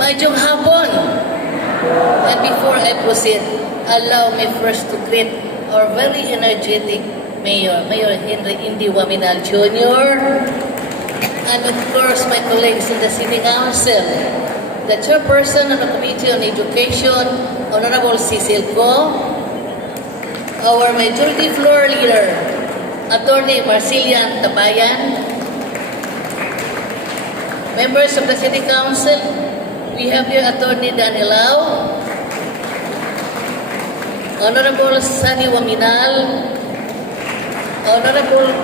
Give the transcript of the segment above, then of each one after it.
Maayong hapon. And before I proceed, allow me first to greet our very energetic Mayor, Mayor Henry Indy Waminal Jr., and of course my colleagues in the City Council, the Chairperson of the Committee on Education, Honorable Cecil Go, our Majority Floor Leader, Attorney Marcelian Tabayan, members of the City Council, we have here Attorney Danny Lau, Honorable Sunny Waminal, Honorable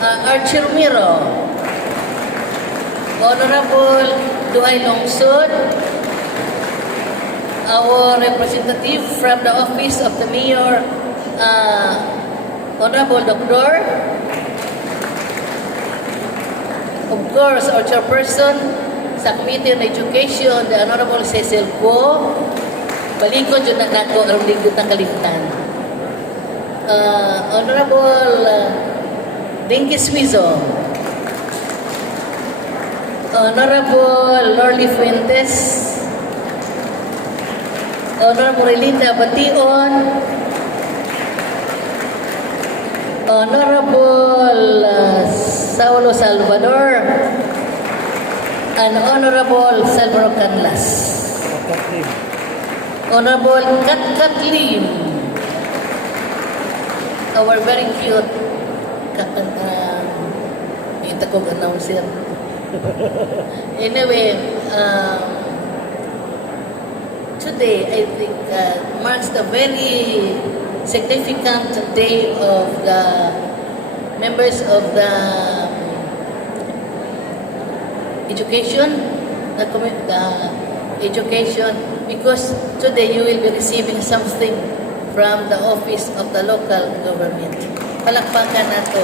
Archie Romero, Honorable Duhay Longsod, our representative from the Office of the Mayor, Honorable Doctor, of course, our chairperson sa Committee on Education, the Honorable Cecil Go, balikod yun na nato, ang lingkod ng kalimtan. Honorable Dinky Suizo, Honorable Lorly Fuentes, Honorable Relinda Bation, Honorable Saulo Salvador, and Honorable Salvador Canlas. Honorable Kat Lim, our very cute itakog announcer. Anyway, today I think marks the very significant day of the members of the education, the education, because today you will be receiving something from the office of the local government. Palakpakan nato.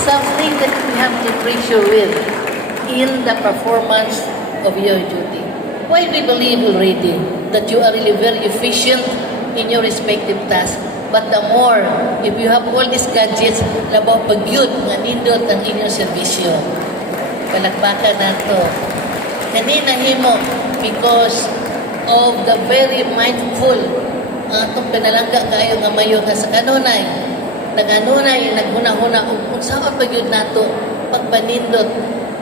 Something that you have to treasure with in the performance of your duty. Why we believe already that you are really very efficient in your respective tasks. But the more, if you have all these gadgets, labaw pagyud nga nindot ang inyong serbisyo. Palakpakan nato. Kanina himo because of the very mindful atong pinalangga kayo nga mayo nga sa kanunay. Naganunay, naghuna-huna kung saan pagyud nato pagpanindot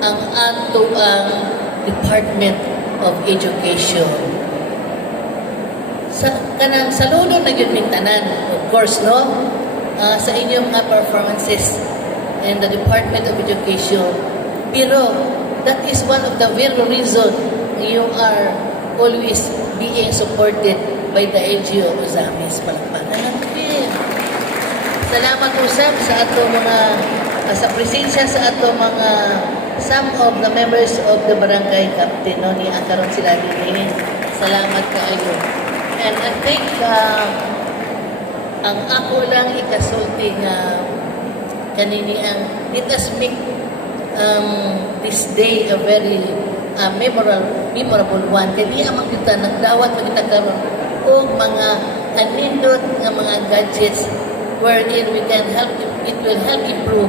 ang ato ang Department of Education. Sa kanang saludo na yun mintanan, of course, no? Sa inyong mga performances in the Department of Education. Pero that is one of the very reason you are always being supported by the LGU of Ozamis. Palakpakan natin. Salamat usap sa ato mga sa presensya sa ato mga some of the members of the barangay captain no ni akaron sila dinhi. Salamat kaayo. And I think ang ako lang ikasulti nga kanini ang let us make this day a very memorable one. Kaya amang kita nagdawat kita karon og mga anindot nga mga gadgets wherein we can help, it will help improve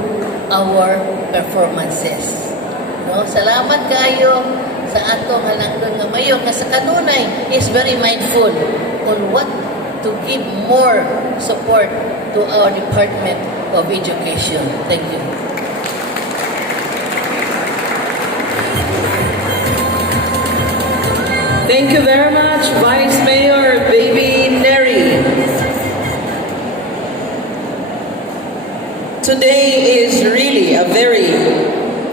our performances. No? Salamat kayo sa ato nga langdon nga mayo kasi kanunay is very mindful on what to give more support to our Department of Education. Thank you. Thank you very much, Vice Mayor Baby Neri. Today is really a very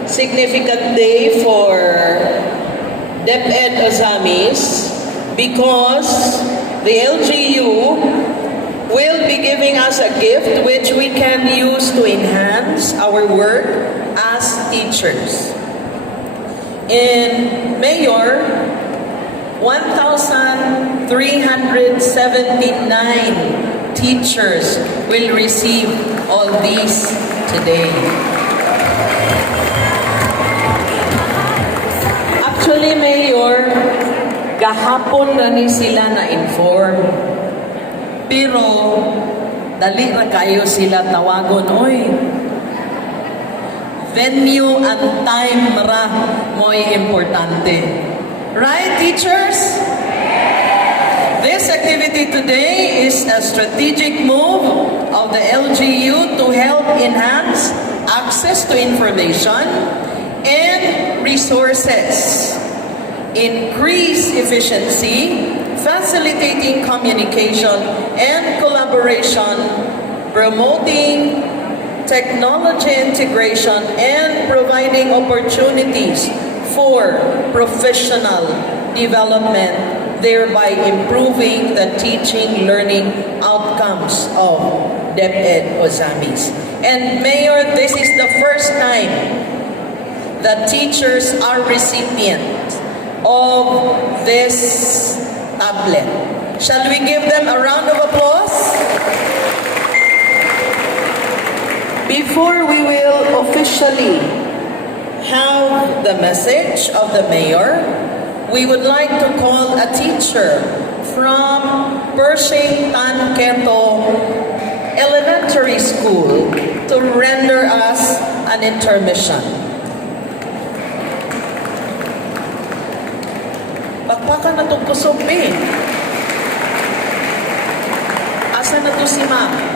significant day for DepEd Ozamis because the LGU will be giving us a gift which we can use to enhance our work as teachers. In Mayor, 1,379 teachers will receive all these today. Actually, Mayor, kahapon na ni sila na-inform. Pero, dali na kayo sila tawagon, oy. Venue and time ra mo'y importante. Right, teachers? This activity today is a strategic move of the LGU to help enhance access to information and resources, increase efficiency, facilitating communication and collaboration, promoting technology integration, and providing opportunities for professional development, thereby improving the teaching learning outcomes of DepEd Ozamis. And Mayor, this is the first time that teachers are recipient of this tablet. Shall we give them a round of applause? Before we will officially have the message of the mayor, we would like to call a teacher from Pershing Tan Keto Elementary School to render us an intermission. Bakbakan na itong kusog, eh. Asa na to si ma'am?